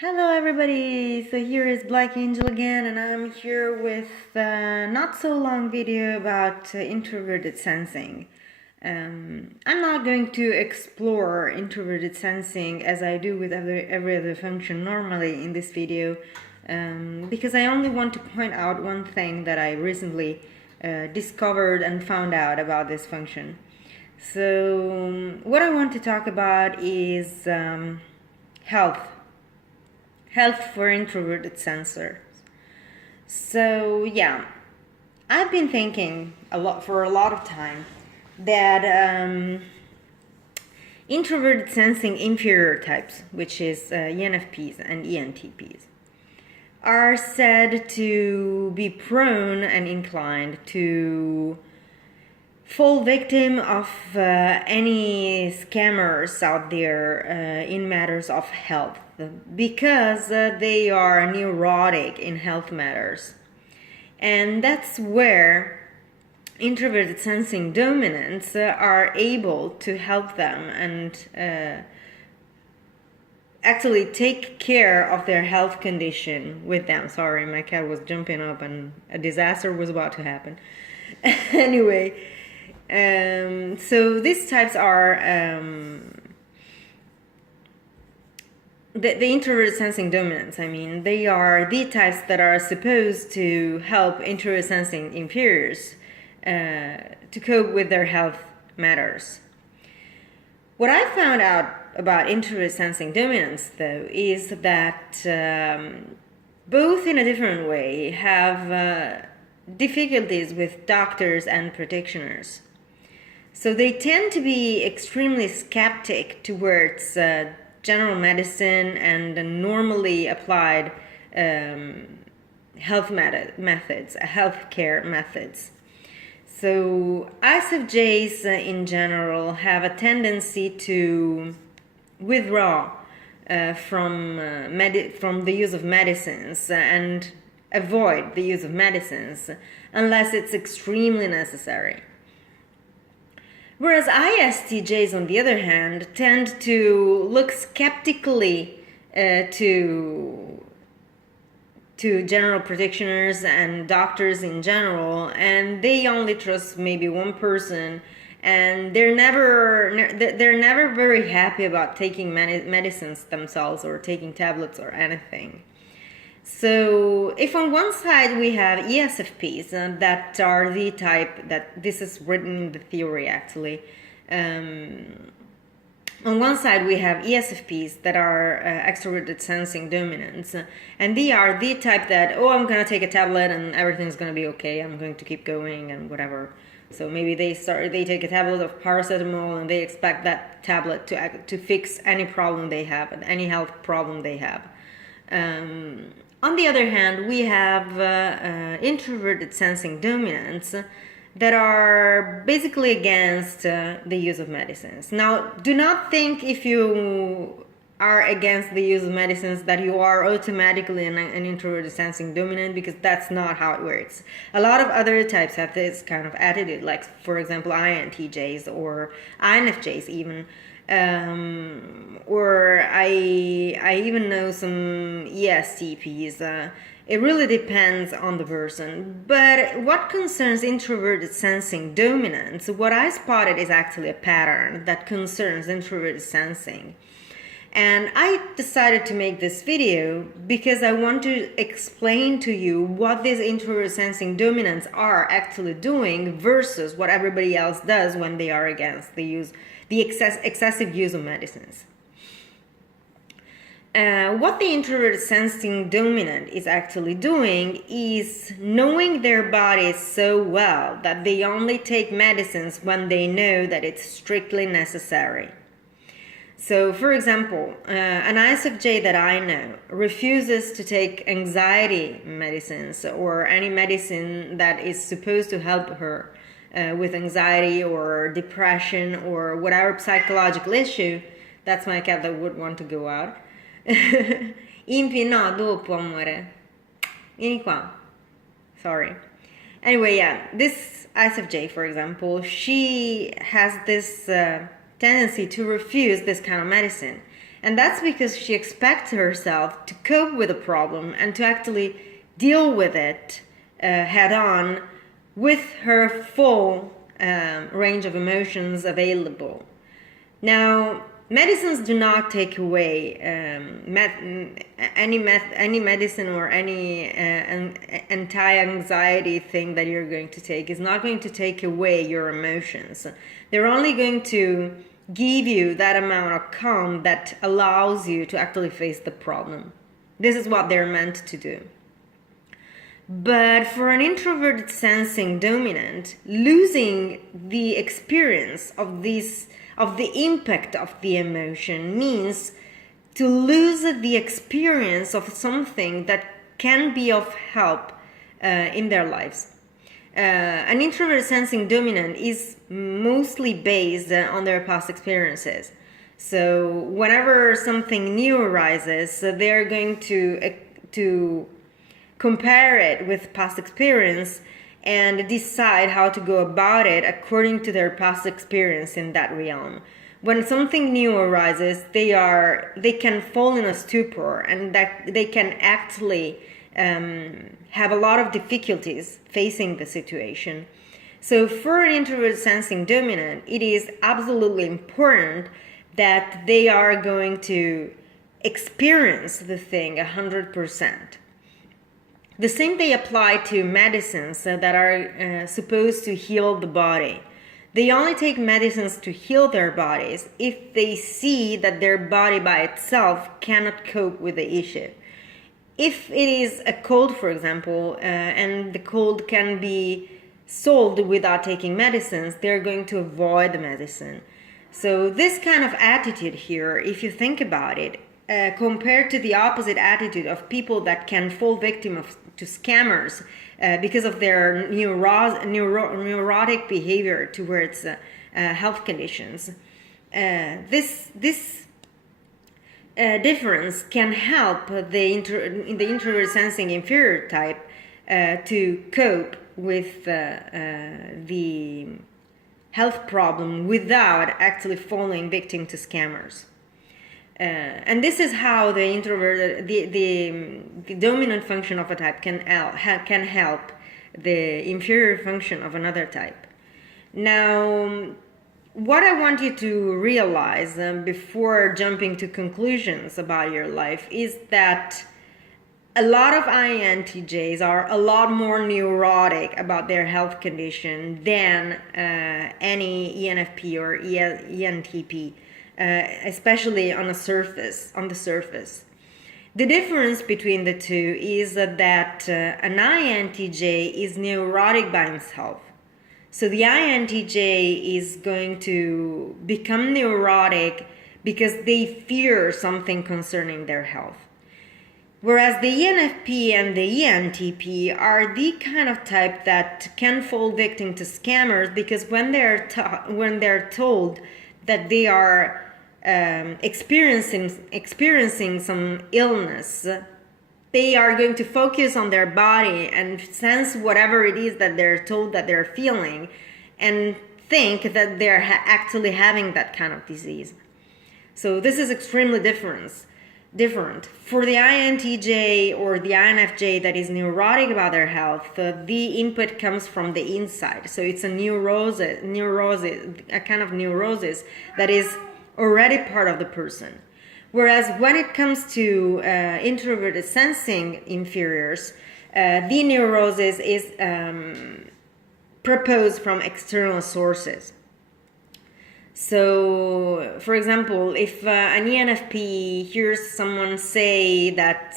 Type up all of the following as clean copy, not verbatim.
Hello everybody, so here is Black Angel again, and I'm here with a not so long video about introverted sensing. I'm not going to explore introverted sensing as I do with every other function normally in this video, because I only want to point out one thing that I recently discovered and found out about this function. So what I want to talk about is health for introverted sensors. So yeah, I've been thinking for a lot of time that introverted sensing inferior types, which is ENFPs and ENTPs, are said to be prone and inclined to fall victim of any scammers out there in matters of health, because they are neurotic in health matters. And that's where introverted sensing dominants are able to help them and actually take care of their health condition with them. Sorry, my cat was jumping up and a disaster was about to happen. Anyway, so these types are the introverted sensing dominants. I mean, they are the types that are supposed to help introverted sensing inferiors to cope with their health matters. What I found out about introverted sensing dominants, though, is that both in a different way have difficulties with doctors and practitioners. So they tend to be extremely skeptic towards general medicine and normally applied healthcare methods. So INXJs in general have a tendency to withdraw from the use of medicines and avoid the use of medicines unless it's extremely necessary. Whereas ISTJs, on the other hand, tend to look skeptically to general practitioners and doctors in general, and they only trust maybe one person, and they're never very happy about taking medicines themselves or taking tablets or anything. So if on one side we have ESFPs that are the type that this is written in the theory actually, on one side we have ESFPs that are extroverted sensing dominants, and they are the type that, I'm gonna take a tablet and everything's gonna be okay, I'm going to keep going and whatever. So maybe they take a tablet of paracetamol and they expect that tablet to fix any problem they have, any health problem they have. On the other hand, we have introverted sensing dominants that are basically against the use of medicines. Now, do not think if you are against the use of medicines that you are automatically an introverted sensing dominant, because that's not how it works. A lot of other types have this kind of attitude, like, for example, INTJs or INFJs even. Or I even know some ESTPs. It really depends on the person. But what concerns introverted sensing dominance, what I spotted is actually a pattern that concerns introverted sensing. And I decided to make this video because I want to explain to you what these introverted sensing dominants are actually doing versus what everybody else does when they are against the excessive use of medicines. What the introverted sensing dominant is actually doing is knowing their bodies so well that they only take medicines when they know that it's strictly necessary. So, for example, an ISFJ that I know refuses to take anxiety medicines or any medicine that is supposed to help her with anxiety or depression or whatever psychological issue. That's my cat that would want to go out. Impi, no, dopo, amore. Vieni qua. Sorry. Anyway, yeah, this ISFJ, for example, she has this tendency to refuse this kind of medicine. And that's because she expects herself to cope with a problem and to actually deal with it head on with her full range of emotions available. Now, medicines do not take away any medicine or any anti-anxiety thing that you're going to take is not going to take away your emotions. They're only going to give you that amount of calm that allows you to actually face the problem. This is what they're meant to do. But for an introverted sensing dominant, losing the experience of the impact of the emotion means to lose the experience of something that can be of help in their lives. An introverted sensing dominant is mostly based on their past experiences. So whenever something new arises, they're going to compare it with past experience and decide how to go about it according to their past experience in that realm. When something new arises, they can fall in a stupor, and that they can actually have a lot of difficulties facing the situation. So for an introverted sensing dominant, it is absolutely important that they are going to experience the thing 100%. The same they apply to medicines that are supposed to heal the body. They only take medicines to heal their bodies if they see that their body by itself cannot cope with the issue. If it is a cold, for example, and the cold can be solved without taking medicines, they're going to avoid the medicine. So this kind of attitude here, if you think about it, compared to the opposite attitude of people that can fall victim to scammers because of their neurotic behavior towards health conditions. This difference can help the introvert sensing inferior type to cope with the health problem without actually falling victim to scammers. And this is how the introvert, the dominant function of a type can help the inferior function of another type. Now, what I want you to realize before jumping to conclusions about your life is that a lot of INTJs are a lot more neurotic about their health condition than any ENFP or ENTP. Especially on the surface. The difference between the two is that an INTJ is neurotic by himself. So the INTJ is going to become neurotic because they fear something concerning their health. Whereas the ENFP and the ENTP are the kind of type that can fall victim to scammers because when they're told that they are experiencing some illness, they are going to focus on their body and sense whatever it is that they're told that they're feeling and think that they're actually having that kind of disease. So this is extremely different. For the INTJ or the INFJ that is neurotic about their health, the input comes from the inside. So it's a neurosis, a kind of neurosis that is already part of the person. Whereas when it comes to introverted sensing inferiors, the neurosis is proposed from external sources. So, for example, if an ENFP hears someone say that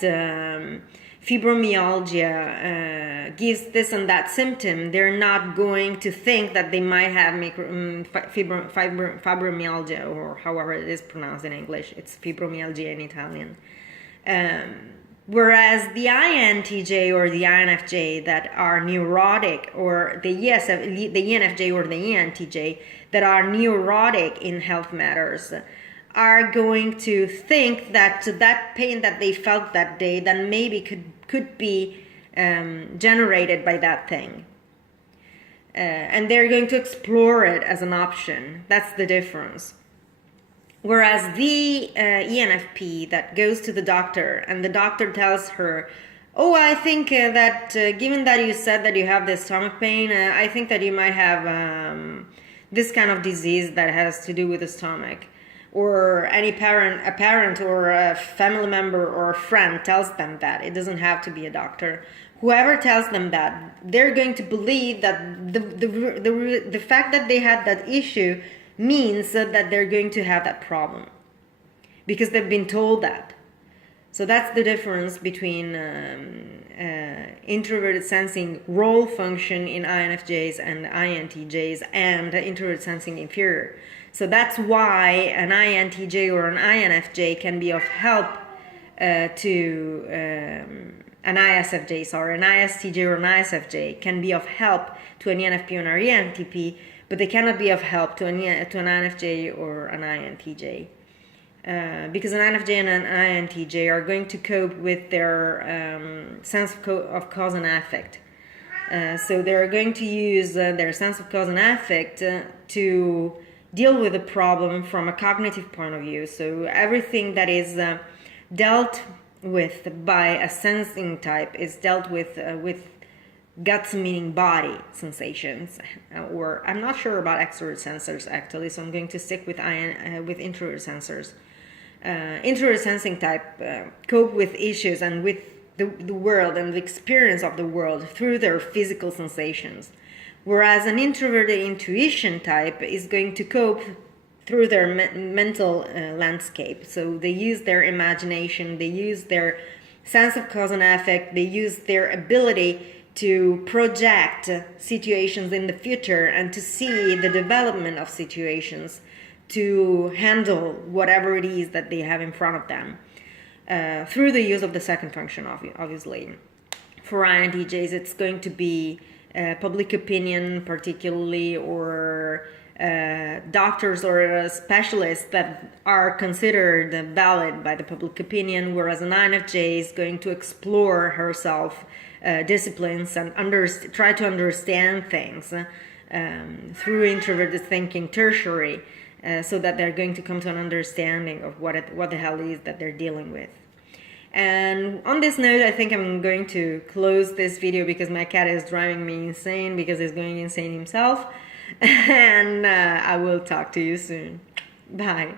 fibromyalgia gives this and that symptom, they're not going to think that they might have fibromyalgia, or however it is pronounced in English. It's fibromyalgia in Italian. Whereas the INTJ or the INFJ that are neurotic, or the ENFJ or the ENTJ that are neurotic in health matters, are going to think that that pain that they felt that day then maybe could be generated by that thing. And they're going to explore it as an option. That's the difference. Whereas the ENFP that goes to the doctor and the doctor tells her, oh, I think that given that you said that you have this stomach pain, I think that you might have this kind of disease that has to do with the stomach. Or a parent or a family member or a friend tells them that. It doesn't have to be a doctor. Whoever tells them that, they're going to believe that the fact that they had that issue means that they're going to have that problem because they've been told that. So that's the difference between introverted sensing role function in INFJs and INTJs and introverted sensing inferior. So that's why an INTJ or an INFJ can be of help to an ISFJ, or an ISTJ or an ISFJ can be of help to an ENFP or an ENTP, but they cannot be of help to an INFJ or an INTJ. Because an INFJ and an INTJ are going to cope with their sense of cause and affect. So they're going to use their sense of cause and affect to deal with the problem from a cognitive point of view. So everything that is dealt with by a sensing type is dealt with guts, meaning body sensations, or I'm not sure about extrovert sensors actually, so I'm going to stick with introvert sensors. Introvert sensing type cope with issues and with the world and the experience of the world through their physical sensations, whereas an introverted intuition type is going to cope through their mental landscape. So they use their imagination, they use their sense of cause and affect, they use their ability to project situations in the future and to see the development of situations, to handle whatever it is that they have in front of them through the use of the second function, obviously. For INTJs, it's going to be public opinion particularly, or doctors or specialists that are considered valid by the public opinion, whereas an INFJ is going to explore herself disciplines and try to understand things through introverted thinking tertiary, so that they're going to come to an understanding of what the hell it is that they're dealing with. And on this note, I think I'm going to close this video because my cat is driving me insane because he's going insane himself. And I will talk to you soon. Bye.